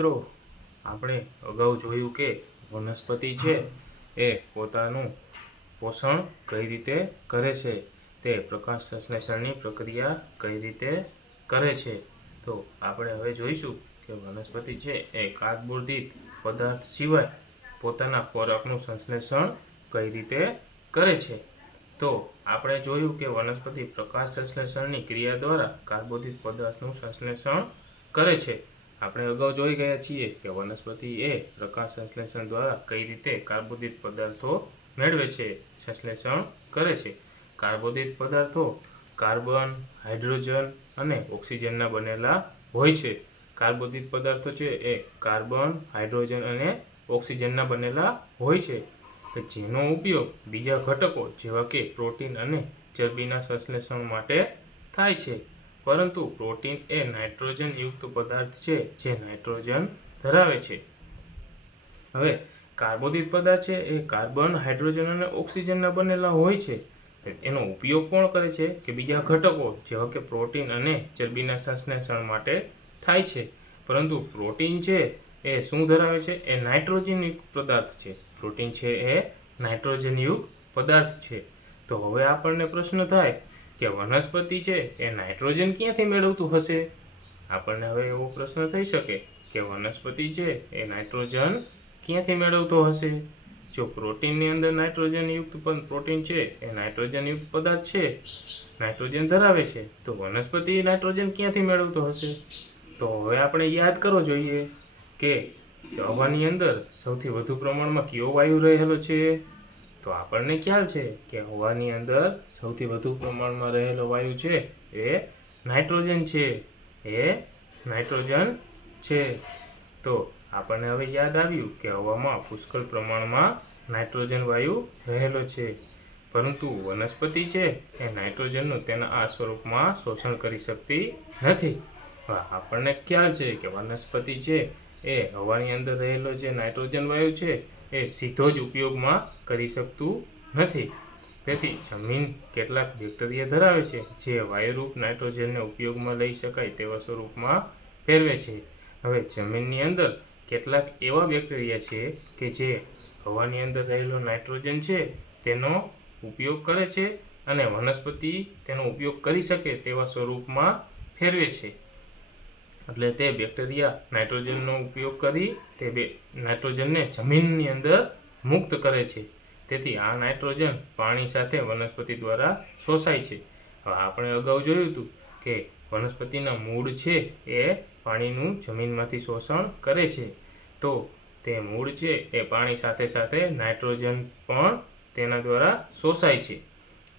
મિત્રો, આપણે અગાઉ જોયું કે વનસ્પતિ છે એ પોતાનું પોષણ કઈ રીતે કરે છે, તે પ્રકાશ સંશ્લેષણની પ્રક્રિયા કઈ રીતે કરે છે. તો આપણે હવે જોઈશું કે વનસ્પતિ છે એ કાર્બોદિત પદાર્થ સિવાય પોતાના ખોરાકનું સંશ્લેષણ કઈ રીતે કરે છે. તો આપણે જોયું કે વનસ્પતિ પ્રકાશ સંશ્લેષણની ક્રિયા દ્વારા કાર્બોદિત પદાર્થનું સંશ્લેષણ કરે છે. આપણે અગાઉ જોઈ ગયા છીએ કે વનસ્પતિ એ પ્રકાશ સંશ્લેષણ દ્વારા કઈ રીતે કાર્બોદિત પદાર્થો મેળવે છે, સંશ્લેષણ કરે છે. કાર્બોદિત પદાર્થો કાર્બન, હાઇડ્રોજન અને ઓક્સિજનના બનેલા હોય છે. કાર્બોદિત પદાર્થો છે એ કાર્બન, હાઇડ્રોજન અને ઓક્સિજનના બનેલા હોય છે કે જેનો ઉપયોગ બીજા ઘટકો જેવા કે પ્રોટીન અને ચરબીના સંશ્લેષણ માટે થાય છે. પરંતુ પ્રોટીન એ નાઇટ્રોજન યુક્ત પદાર્થ છે જે નાઇટ્રોજન ધરાવે છે. હવે કાર્બોદિત પદાર્થ છે એ કાર્બન, હાઇડ્રોજન અને ઓક્સિજનના બનેલા હોય છે. એનો ઉપયોગ કોણ કરે છે કે બીજા ઘટકો જેવા કે પ્રોટીન અને ચરબીના સંશ્લેષણ માટે થાય છે. પરંતુ પ્રોટીન છે એ શું ધરાવે છે? એ નાઇટ્રોજન યુક્ત પદાર્થ છે. પ્રોટીન છે એ નાઇટ્રોજન યુક્ત પદાર્થ છે. તો હવે આપણને પ્રશ્ન થાય કે વનસ્પતિ છે એ નાઇટ્રોજન ક્યાંથી મેળવતું હશે? આપણને હવે એવો પ્રશ્ન થઈ શકે કે વનસ્પતિ છે એ નાઇટ્રોજન ક્યાંથી મેળવતો હશે? જો પ્રોટીનની અંદર નાઇટ્રોજન યુક્ત પ્રોટીન છે એ નાઇટ્રોજન યુક્ત પદાર્થ છે, નાઇટ્રોજન ધરાવે છે, તો વનસ્પતિ નાઇટ્રોજન ક્યાંથી મેળવતો હશે? તો હવે આપણે યાદ કરવો જોઈએ કે હવાની અંદર સૌથી વધુ પ્રમાણમાં કયો વાયુ રહેલો છે? તો આપણને ખ્યાલ છે કે હવાની અંદર સૌથી વધુ પ્રમાણમાં રહેલો વાયુ છે એ નાઇટ્રોજન છે. તો આપણને હવે યાદ આવ્યું કે હવામાં પુષ્કળ પ્રમાણમાં નાઇટ્રોજન વાયુ રહેલો છે. પરંતુ વનસ્પતિ છે એ નાઇટ્રોજનનું તેના આ સ્વરૂપમાં શોષણ કરી શકતી નથી. આપણને ખ્યાલ છે કે વનસ્પતિ છે એ હવાની અંદર રહેલો જે નાઇટ્રોજન વાયુ છે એ સીધો જ ઉપયોગમાં કરી શકતું નથી. તેથી જમીન કેટલાક બેક્ટેરિયા ધરાવે છે જે વાયુરૂપ નાઇટ્રોજનને ઉપયોગમાં લઈ શકાય તેવા સ્વરૂપમાં ફેરવે છે. હવે જમીનની અંદર કેટલાક એવા બેક્ટેરિયા છે કે જે હવાની અંદર રહેલો નાઇટ્રોજન છે તેનો ઉપયોગ કરે છે અને વનસ્પતિ તેનો ઉપયોગ કરી શકે તેવા સ્વરૂપમાં ફેરવે છે. એટલે તે બેક્ટેરિયા નાઇટ્રોજનનો ઉપયોગ કરી તે નાઇટ્રોજનને જમીનની અંદર મુક્ત કરે છે. તેથી આ નાઇટ્રોજન પાણી સાથે વનસ્પતિ દ્વારા શોષાય છે. હવે આપણે અગાઉ જોયું હતું કે વનસ્પતિના મૂળ છે એ પાણીનું જમીનમાંથી શોષણ કરે છે. તો તે મૂળ છે એ પાણી સાથે સાથે નાઇટ્રોજન પણ તેના દ્વારા શોષાય છે.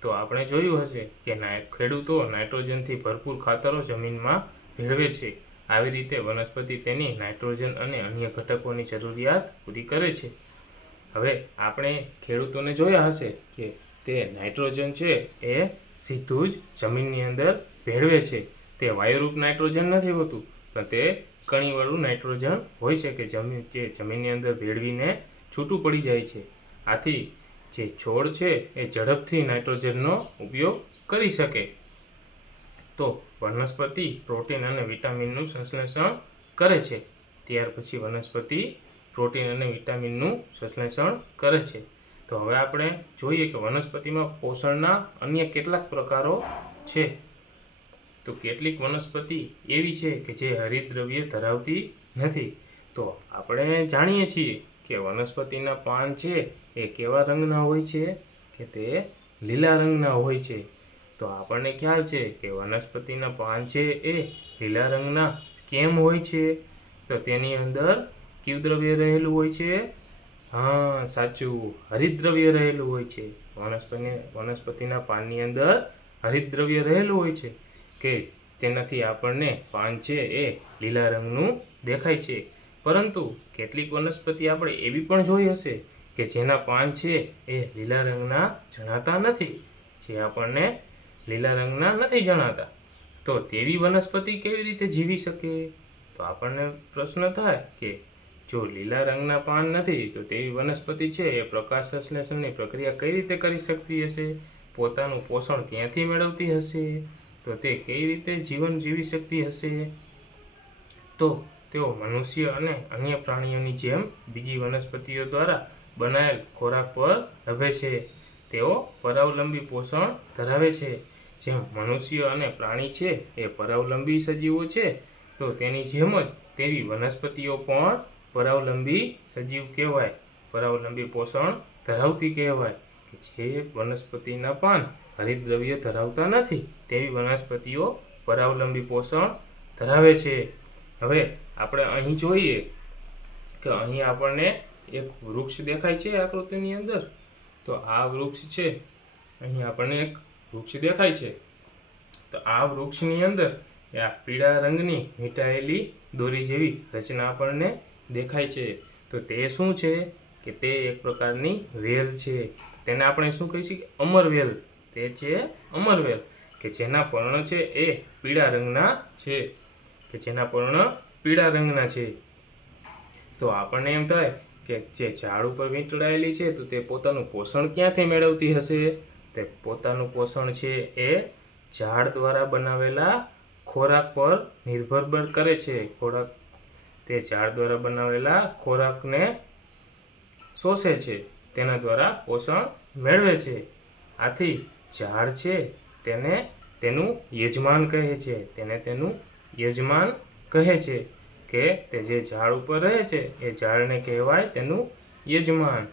તો આપણે જોયું હશે કે ખેડૂતો નાઇટ્રોજનથી ભરપૂર ખાતરો જમીનમાં ભેળવે છે. આવી રીતે વનસ્પતિ તેની નાઇટ્રોજન અને અન્ય ઘટકોની જરૂરિયાત પૂરી કરે છે. હવે આપણે ખેડૂતોને જોયા હશે કે તે નાઇટ્રોજન છે એ સીધું જ જમીનની અંદર ભેળવે છે. તે વાયુરૂપ નાઇટ્રોજન નથી હોતું, પણ તે કણીવાળું નાઇટ્રોજન હોય છે કે જે જમીનની અંદર ભેળવીને છૂટું પડી જાય છે. આથી જે છોડ છે એ ઝડપથી નાઇટ્રોજનનો ઉપયોગ કરી શકે. તો વનસ્પતિ પ્રોટીન અને વિટામિનનું સંશ્લેષણ કરે છે. ત્યાર પછી વનસ્પતિ પ્રોટીન અને વિટામિનનું સંશ્લેષણ કરે છે. તો હવે આપણે જોઈએ કે વનસ્પતિમાં પોષણના અન્ય કેટલાક પ્રકારો છે. તો કેટલીક વનસ્પતિ એવી છે કે જે હરિતદ્રવ્ય ધરાવતી નથી. તો આપણે જાણીએ છીએ કે વનસ્પતિના પાન છે એ કેવા રંગના હોય છે? કે તે લીલા રંગના હોય છે. તો આપણને ખ્યાલ છે કે વનસ્પતિના પાન છે એ લીલા રંગના કેમ હોય છે? તો તેની અંદર કયું દ્રવ્ય રહેલું હોય છે? હા, સાચું, હરિતદ્રવ્ય રહેલું હોય છે. વનસ્પતિના પાનની અંદર હરિતદ્રવ્ય રહેલું હોય છે કે તેનાથી આપણને પાન છે એ લીલા રંગનું દેખાય છે. પરંતુ કેટલીક વનસ્પતિ આપણે એવી પણ જોઈ હશે કે જેના પાન છે એ લીલા રંગના જણાતા નથી, જે આપણને લીલા રંગના નથી જણાતા. તો તેવી વનસ્પતિ કેવી રીતે જીવી શકે? તો આપણને પ્રશ્ન થાય કે જો લીલા રંગના પાન નથી તો તેવી વનસ્પતિ છે એ પ્રકાશ સંશ્લેષણની પ્રક્રિયા કઈ રીતે કરી શકતી હશે? પોતાનું પોષણ ક્યાંથી મેળવતી હશે? તો તે કઈ રીતે જીવન જીવી શકતી હશે? તો તેઓ મનુષ્ય અને અન્ય પ્રાણીઓની જેમ બીજી વનસ્પતિઓ દ્વારા બનાવેલ ખોરાક પર નભે છે. તેઓ પરાવલંબી પોષણ ધરાવે છે. જેમ મનુષ્ય અને પ્રાણી છે એ પરાવલંબી સજીવો છે, તો તેની જેમ જ તેવી વનસ્પતિઓ પણ પરાવલંબી સજીવ કહેવાય, પરાવલંબી પોષણ ધરાવતી કહેવાય. કે જે વનસ્પતિના પાન હરિતદ્રવ્ય ધરાવતા નથી તેવી વનસ્પતિઓ પરાવલંબી પોષણ ધરાવે છે. હવે આપણે અહીં જોઈએ કે અહીં આપણને એક વૃક્ષ દેખાય છે આકૃતિની અંદર. તો આ વૃક્ષ છે, અહીં આપણને એક વૃક્ષ દેખાય છે. તો આ વૃક્ષની અંદર આ પીળા રંગની વીંટાયેલી દોરી જેવી રચના આપણને દેખાય છે. તો તે શું છે કે તે એક પ્રકારની વેલ છે. તેને આપણે શું કહીશું કે અમરવેલ. તે છે અમરવેલ, કે જેના પર્ણ છે એ પીળા રંગના છે, કે જેના પર્ણ પીળા રંગના છે. તો આપણને એમ થાય કે જે ઝાડ ઉપર વીંટળાયેલી છે તો તે પોતાનું પોષણ ક્યાંથી મેળવતી હશે? તે પોતાનું પોષણ છે એ ઝાડ દ્વારા બનાવેલા ખોરાક પર નિર્ભર કરે છે. તે ઝાડ દ્વારા બનાવેલા ખોરાકને શોષે છે, તેના દ્વારા પોષણ મેળવે છે. આથી ઝાડ છે તેને તેનું યજમાન કહે છે. તેને તેનું યજમાન કહે છે, કે તે જે ઝાડ ઉપર રહે છે એ ઝાડને કહેવાય તેનું યજમાન.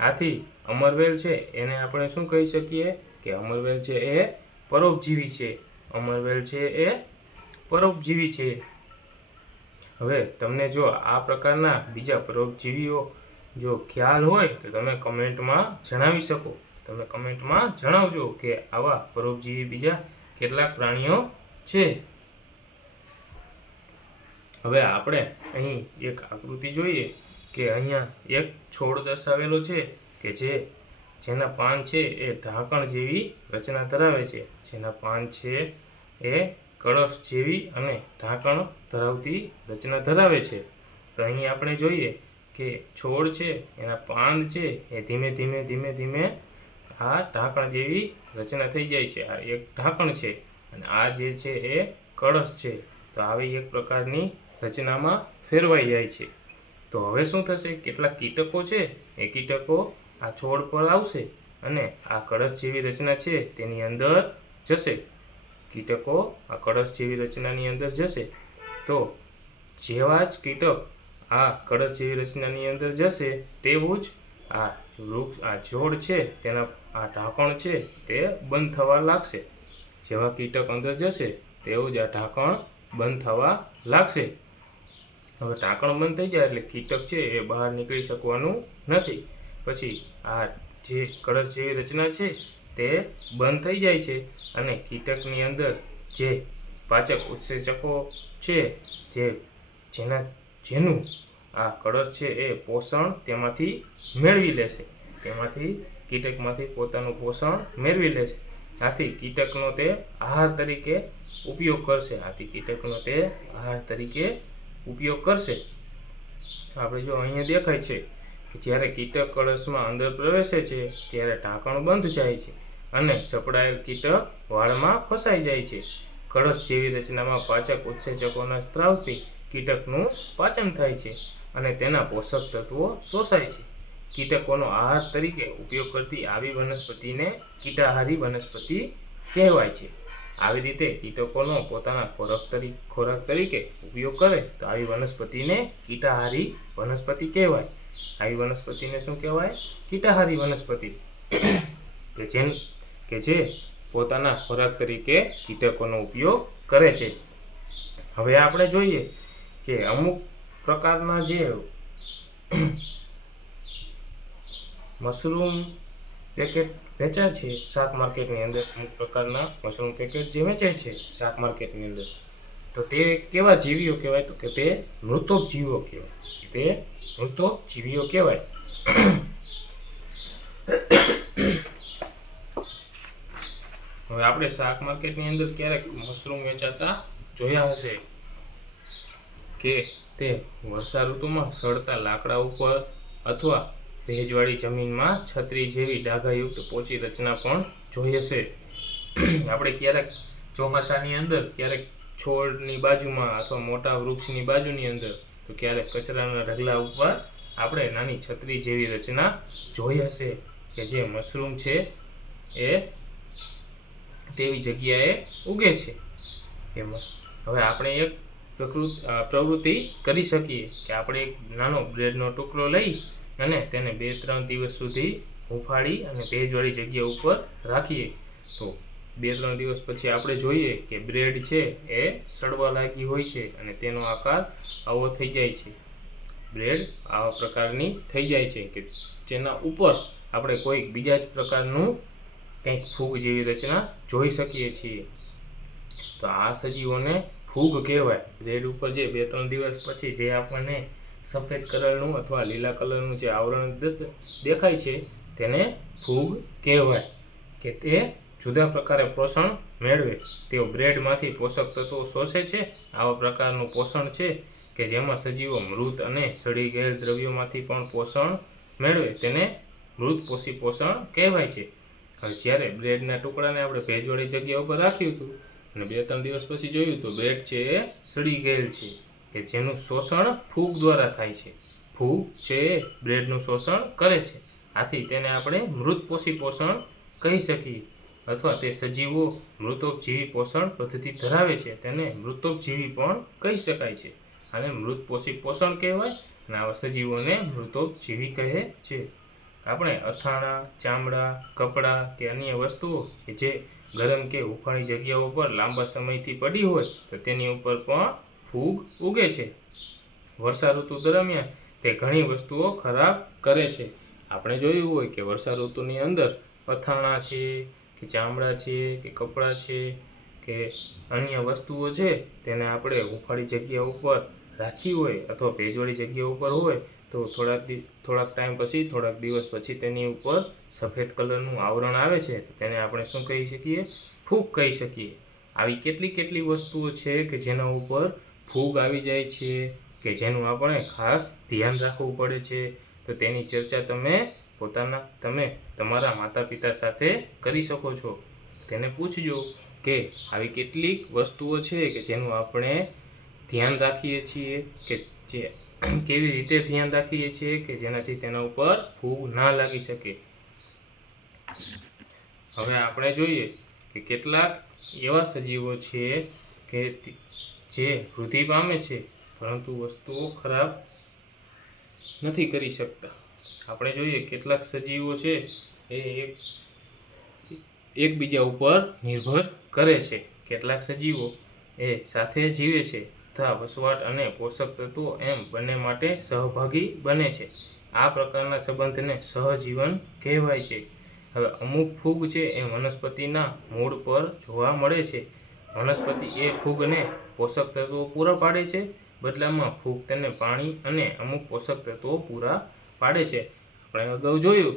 આથી અમરવેલ છે એને આપણે શું કહી શકીએ કે અમરવેલ છે એ પરોપજીવી છે. અમરવેલ છે એ પરોપજીવી છે. હવે તમને જો આ પ્રકારના બીજા પરોપજીવીઓ જો ખ્યાલ હોય તો તમે કમેન્ટમાં જણાવી શકો. તમે કમેન્ટમાં જણાવજો કે આવા પરોપજીવી બીજા કેટલાક પ્રાણીઓ છે. હવે આપણે અહીં એક આકૃતિ જોઈએ કે અહીંયા એક છોડ દર્શાવેલો છે કે જેના પાન છે એ ઢાંકણ જેવી રચના ધરાવે છે. જેના પાન છે એ કળશ જેવી અને ઢાંકણ ધરાવતી રચના ધરાવે છે. તો અહીં આપણે જોઈએ કે છોડ છે એના પાન છે એ ધીમે ધીમે આ ઢાંકણ જેવી રચના થઈ જાય છે. આ એક ઢાંકણ છે અને આ જે છે એ કળશ છે. તો આવી એક પ્રકારની રચનામાં ફેરવાઈ જાય છે. તો હવે શું થશે? કેટલાક કીટકો છે એ કીટકો આ છોડ પર આવશે અને આ કળશ જેવી રચના છે તેની અંદર જશે. કીટકો આ કળશ જેવી રચનાની અંદર જશે. તો જેવા જ કીટક આ કળશ જેવી રચનાની અંદર જશે તેવું જ આ વૃક્ષ આ છોડ છે તેના આ ઢાંકણ છે તે બંધ થવા લાગશે. જેવા કીટક અંદર જશે તેવું જ આ ઢાંકણ બંધ થવા લાગશે. હવે ઢાંકણ બંધ થઈ જાય એટલે કીટક છે એ બહાર નીકળી શકવાનું નથી. પછી આ જે કળશ જેવી રચના છે તે બંધ થઈ જાય છે અને કીટકની અંદર જે પાચક ઉત્સેચકો છે જેનું આ કળશ છે એ પોષણ તેમાંથી મેળવી લેશે. તેમાંથી કીટકમાંથી પોતાનું પોષણ મેળવી લેશે. આથી કીટકનો તે આહાર તરીકે ઉપયોગ કરશે. આપણે જો અહીંયા દેખાય છે કે જ્યારે કીટક કળશમાં અંદર પ્રવેશે છે ત્યારે ઢાંકણ બંધ જાય છે અને સપડાયેલ કીટક વાળમાં ફસાઈ જાય છે. કળશ જેવી રચનામાં પાચક ઉત્સેચકોના સ્ત્રાવથી કીટકનું પાચન થાય છે અને તેના પોષક તત્વો શોષાય છે. કીટકોનો આહાર તરીકે ઉપયોગ કરતી આવી વનસ્પતિને કીટાહારી વનસ્પતિ કહેવાય છે. આવી રીતે કીટકોનો પોતાના ખોરાક તરીકે ઉપયોગ કરે તો આવી વનસ્પતિને કીટાહારી વનસ્પતિ કહેવાય. આવી વનસ્પતિને શું કહેવાય? કીટાહારી વનસ્પતિ. કે જે પોતાના ખોરાક તરીકે કીટકોનો ઉપયોગ કરે છે. હવે આપણે જોઈએ કે અમુક પ્રકારના જે મશરૂમ પેકેટ વેચાય છે શાક માર્કેટની અંદર, અમુક પ્રકારના મશરૂમ પેકેટ જે વેચાય છે શાક માર્કેટની અંદર, તો તે કેવા જીવીઓ કહેવાય? તો કે તે મૃતોપજીવીઓ કહેવાય. હવે આપણે શાક માર્કેટની અંદર ક્યારેક મશરૂમ વેચાતા જોયા હશે કે તે વર્ષા ઋતુમાં સડતા લાકડા ઉપર અથવા ભેજવાળી જમીનમાં છત્રી જેવી ડાઘાયુક્ત પોચી રચના પણ જોઈ હશે. આપણે ક્યારેક ચોમાસાની અંદર ક્યારેક છોડની બાજુમાં અથવા મોટા વૃક્ષની બાજુની અંદર, તો ક્યારેક કચરાના ઢગલા ઉપર આપણે નાની છત્રી જેવી રચના જોઈ હશે કે જે મશરૂમ છે એ તેવી જગ્યાએ ઉગે છે. એમાં હવે આપણે એક પ્રવૃત્તિ કરી શકીએ કે આપણે એક નાનો બ્રેડનો ટુકડો લઈ અને તેને 2-3 દિવસ સુધી હૂંફાળી અને ભેજવાળી જગ્યા ઉપર રાખીએ. તો 2-3 દિવસ પછી આપણે જોઈએ કે બ્રેડ છે એ સડવા લાગી હોય છે અને તેનો આકાર આવો થઈ જાય છે. બ્રેડ આવા પ્રકારની થઈ જાય છે કે જેના ઉપર આપણે કોઈ બીજા જ પ્રકારનું કંઈક ફૂગ જેવી રચના જોઈ શકીએ છીએ. તો આ સજીવોને ફૂગ કહેવાય. બ્રેડ ઉપર જે 2-3 દિવસ પછી જે આપણને સફેદ કલરનું અથવા લીલા કલરનું જે આવરણ દેખાય છે તેને ફૂગ કહેવાય કે તે જુદા પ્રકારે પોષણ મેળવે. તેઓ બ્રેડમાંથી પોષક તત્વો શોષે છે. આવા પ્રકારનું પોષણ છે કે જેમાં સજીવો મૃત અને સડી ગયેલ દ્રવ્યોમાંથી પણ પોષણ મેળવે તેને મૃત પોષી પોષણ કહેવાય છે. હવે જ્યારે બ્રેડના ટુકડાને આપણે ભેજવાળી જગ્યા ઉપર રાખ્યું હતું અને 2-3 દિવસ પછી જોયું તો બ્રેડ છે એ સડી ગયેલ છે કે જેનું શોષણ ફૂગ દ્વારા થાય છે. ફૂગ છે એ બ્રેડનું શોષણ કરે છે. આથી તેને આપણે મૃત પોષી પોષણ કહી શકીએ. અથવા તે સજીવો મૃતોપજીવી પોષણ પદ્ધતિ ધરાવે છે તેને મૃતોપજીવી પણ કહી શકાય છે. આને મૃત પોષી પોષણ કહેવાય અને આવા સજીવોને મૃતોપજીવી કહે છે. આપણે અથાણા, ચામડા, કપડાં કે અન્ય વસ્તુઓ કે જે ગરમ કે હૂંફાળી જગ્યાઓ પર લાંબા સમયથી પડી હોય તો તેની ઉપર પણ ફૂગ ઉગે છે. વર્ષા ઋતુ દરમિયાન તે ઘણી વસ્તુઓ ખરાબ કરે છે. આપણે જોયું હોય કે વર્ષા ઋતુની અંદર અથાણા છે કે ચામડા છે કે કપડાં છે કે અન્ય વસ્તુઓ છે તેને આપણે હૂંફાળી જગ્યા ઉપર રાખી હોય અથવા ભેજવાળી જગ્યા ઉપર હોય તો થોડાક ટાઈમ પછી, થોડાક દિવસ પછી તેની ઉપર સફેદ કલરનું આવરણ આવે છે તો તેને આપણે શું કહી શકીએ? ફૂગ કહી શકીએ. આવી કેટલી વસ્તુઓ છે કે જેના ઉપર ફૂગ આવી જાય છે કે જેનું આપણે ખાસ ધ્યાન રાખવું પડે છે. તો તેની ચર્ચા તમે તમારા માતા પિતા સાથે કરી શકો છો. તેને પૂછજો કે આવી કેટલીક વસ્તુઓ છે કે જેનું આપણે ધ્યાન રાખીએ છીએ કે જે કેવી રીતે ધ્યાન રાખીએ છીએ કે જેનાથી તેના ઉપર ફૂગ ના લાગી શકે. હવે આપણે જોઈએ કે કેટલાક એવા સજીવો છે કે જે વૃદ્ધિ પામે છે પરંતુ વસ્તુઓ ખરાબ નથી કરી શકતા. આપણે જોઈએ કેટલાક સજીવો છે એ એકબીજા ઉપર નિર્ભર કરે છે. કેટલાક સજીવો એ સાથે જીવે છે તથા વસવાટ અને પોષક તત્વો એમ બંને માટે સહભાગી બને છે. આ પ્રકારના સંબંધને સહજીવન કહેવાય છે. હવે અમુક ફૂગ છે એ વનસ્પતિના મૂળ પર જોવા મળે છે. વનસ્પતિ એ ફૂગને પોષક તત્વો પૂરા પાડે છે. બદલામાં ફૂગ તેને પાણી અને અમુક પોષક તત્વો પૂરા પાડે છે. આપણે અગાઉ જોયું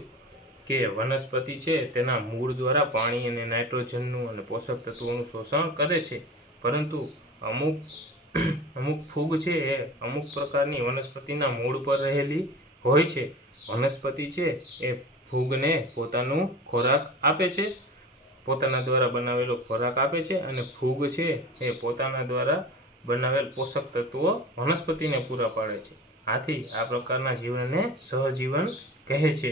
કે વનસ્પતિ છે તેના મૂળ દ્વારા પાણી અને નાઇટ્રોજનનું અને પોષક તત્વોનું શોષણ કરે છે. પરંતુ અમુક ફૂગ છે એ અમુક પ્રકારની વનસ્પતિના મૂળ પર રહેલી હોય છે. વનસ્પતિ છે એ ફૂગને પોતાનું ખોરાક આપે છે, પોતાના દ્વારા બનાવેલો ખોરાક આપે છે અને ફૂગ છે એ પોતાના દ્વારા બનાવેલ પોષક તત્વો વનસ્પતિને પૂરા પાડે છે. આથી આ પ્રકારના જીવનને સહજીવન કહે છે.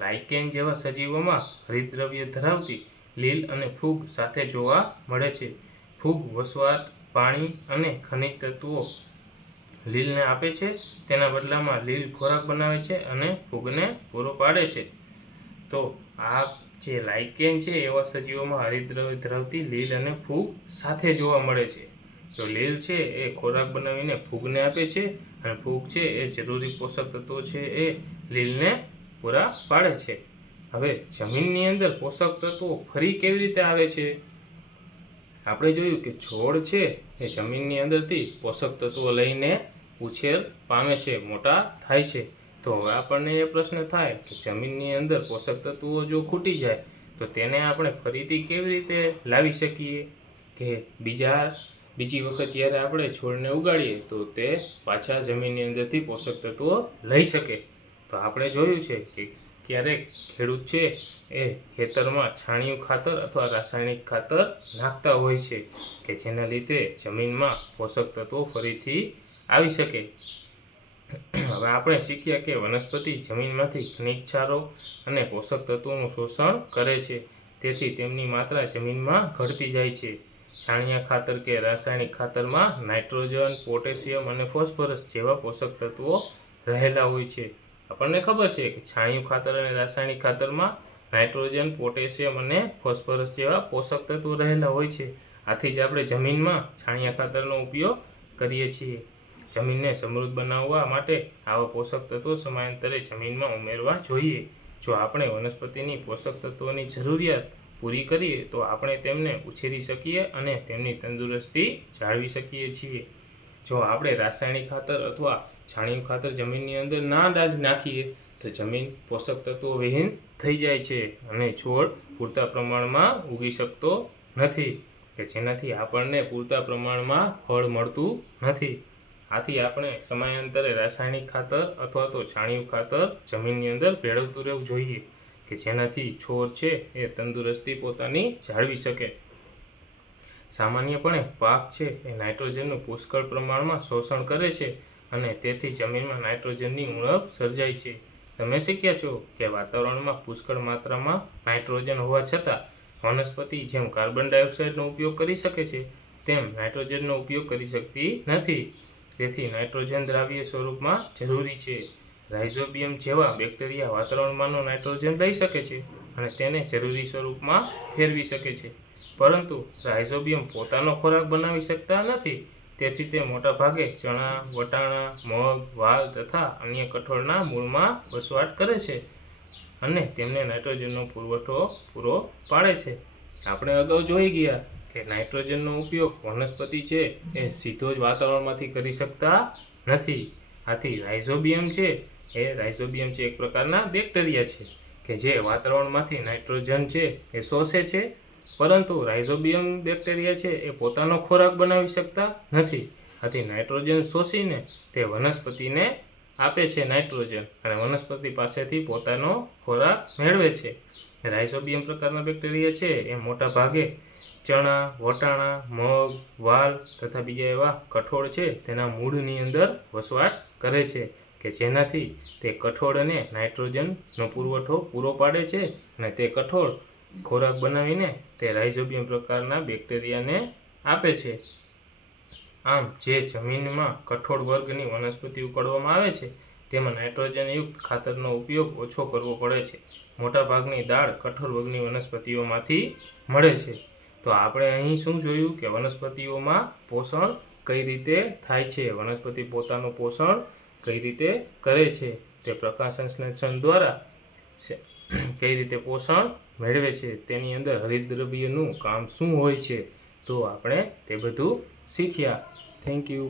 લાઇકેન જેવા સજીવોમાં હરિતદ્રવ્ય ધરાવતી લીલ અને ફૂગ સાથે જોવા મળે છે. ફૂગ વસવાટ, પાણી અને ખનિજ તત્વો લીલને આપે છે. તેના બદલામાં લીલ ખોરાક બનાવે છે અને ફૂગને પૂરો પાડે છે. તો આ જે લાઇકેન છે એવા સજીવોમાં હરિતદ્રવ્ય ધરાવતી લીલ અને ફૂગ સાથે જોવા મળે છે. તો લીલ છે એ ખોરાક બનાવીને ફૂગને આપે છે અને ફૂગ છે એ જરૂરી પોષક તત્વો છે એ લીલને પૂરા પાડે છે. હવે જમીનની અંદર પોષક તત્વો ફરી કેવી રીતે આવે છે? આપણે જોયું કે છોડ છે એ જમીનની અંદરથી પોષક તત્વો લઈને ઉછેર પામે છે, મોટા થાય છે. તો હવે આપણને એ પ્રશ્ન થાય કે જમીનની અંદર પોષક તત્વો જો ખૂટી જાય તો તેને આપણે ફરીથી કેવી રીતે લાવી શકીએ કે બીજી વખત જ્યારે આપણે છોડને ઉગાડીએ તો તે પાછા જમીનની અંદરથી પોષક તત્વો લઈ શકે. તો આપણે જોયું છે કે ક્યારેક ખેડૂત છે એ ખેતરમાં છાણિયું ખાતર અથવા રાસાયણિક ખાતર નાખતા હોય છે કે જેના લીધે જમીનમાં પોષક તત્વો ફરીથી આવી શકે. હવે આપણે શીખ્યા કે વનસ્પતિ જમીનમાંથી ખનિજ ક્ષારો અને પોષક તત્વોનું શોષણ કરે છે, તેથી તેમની માત્રા જમીનમાં ઘટતી જાય છે. છાણિયા ખાતર કે રાસાયણિક ખાતરમાં નાઇટ્રોજન, પોટેશિયમ અને ફોસ્ફરસ જેવા પોષક તત્વો રહેલા હોય છે. આપણને ખબર છે કે છાણિયું ખાતર અને રાસાયણિક ખાતરમાં નાઇટ્રોજન, પોટેશિયમ અને ફોસ્ફરસ જેવા પોષક તત્વો રહેલા હોય છે. આથી જ આપણે જમીનમાં છાણિયા ખાતરનો ઉપયોગ કરીએ છીએ. જમીનને સમૃદ્ધ બનાવવા માટે આવા પોષક તત્વો સમયાંતરે જમીનમાં ઉમેરવા જોઈએ. જો આપણે વનસ્પતિની પોષક તત્વોની જરૂરિયાત પૂરી કરીએ તો આપણે તેમને ઉછેરી શકીએ અને તેમની તંદુરસ્તી જાળવી શકીએ છીએ. જો આપણે રાસાયણિક ખાતર અથવા છાણિયું ખાતર જમીનની અંદર ના નાખીએ તો જમીન પોષક તત્વો વિહીન થઈ જાય છે અને છોડ પૂરતા પ્રમાણમાં ઉગી શકતો નથી, કે જેનાથી આપણને પૂરતા પ્રમાણમાં ફળ મળતું નથી. આથી આપણે સમયાંતરે રાસાયણિક ખાતર અથવા તો છાણિયું ખાતર જમીનની અંદર ભેળવતું રહેવું જોઈએ કે જેનાથી છોડ છે એ તંદુરસ્તી પોતાની જાળવી શકે. સામાન્યપણે પાક છે એ નાઇટ્રોજનનું પુષ્કળ પ્રમાણમાં શોષણ કરે છે અને તેથી જમીનમાં નાઇટ્રોજનની ઉણપ સર્જાય છે. તમે શીખ્યા છો કે વાતાવરણમાં પુષ્કળ માત્રામાં નાઇટ્રોજન હોવા છતાં વનસ્પતિ જેમ કાર્બન ડાયોક્સાઇડનો ઉપયોગ કરી શકે છે તેમ નાઇટ્રોજનનો ઉપયોગ કરી શકતી નથી. તેથી નાઇટ્રોજન દ્રાવ્ય સ્વરૂપમાં જરૂરી છે. રાઇઝોબિયમ જેવા બેક્ટેરિયા વાતાવરણમાંનો નાઇટ્રોજન લઈ શકે છે અને તેને જરૂરી સ્વરૂપમાં ફેરવી શકે છે, પરંતુ રાઇઝોબિયમ પોતાનો ખોરાક બનાવી શકતા નથી. તેથી તે મોટા ભાગે ચણા, વટાણા, મગ, વાલ તથા અન્ય કઠોળના મૂળમાં વસવાટ કરે છે અને તેમને નાઇટ્રોજનનો પુરવઠો પૂરો પાડે છે. આપણે અગાઉ જોઈ ગયા કે નાઇટ્રોજનનો ઉપયોગ વનસ્પતિ છે એ સીધો જ વાતાવરણમાંથી કરી શકતા નથી. આથી રાઇઝોબિયમ છે એક પ્રકારના બેક્ટેરિયા છે કે જે વાતાવરણમાંથી નાઇટ્રોજન છે એ શોષે છે, પરંતુ રાઇઝોબિયમ બેક્ટેરિયા છે એ પોતાનો ખોરાક બનાવી શકતા નથી. આથી નાઇટ્રોજન શોષીને તે વનસ્પતિને આપે છે નાઇટ્રોજન અને વનસ્પતિ પાસેથી પોતાનો ખોરાક મેળવે છે. રાઇઝોબિયમ પ્રકારના બેક્ટેરિયા છે એ મોટા ભાગે ચણા, વટાણા, મગ, વાલ તથા બીજા એવા કઠોળ છે તેના મૂળની અંદર વસવાટ કરે છે કે જેનાથી તે કઠોળને નાઇટ્રોજનનો પુરવઠો પૂરો પાડે છે અને તે કઠોળ ખોરાક બનાવીને તે રાઇઝોબિયમ પ્રકારના બેક્ટેરિયાને આપે છે. આમ જે જમીનમાં કઠોળ વર્ગની વનસ્પતિ ઉગાડવામાં આવે છે તેમાં નાઇટ્રોજનયુક્ત ખાતરનો ઉપયોગ ઓછો કરવો પડે છે. મોટાભાગની દાળ કઠોળ વર્ગની વનસ્પતિઓમાંથી મળે છે. તો આપણે અહીં શું જોયું કે વનસ્પતિઓમાં પોષણ કઈ રીતે થાય છે, વનસ્પતિ પોતાનું પોષણ કઈ રીતે કરે છે, તે પ્રકાશ સંશ્લેષણ દ્વારા કઈ રીતે પોષણ મેળવે છે, તેની અંદર હરિતદ્રવ્યનું કામ શું હોય છે, તો આપણે તે બધું શીખ્યા. Thank you.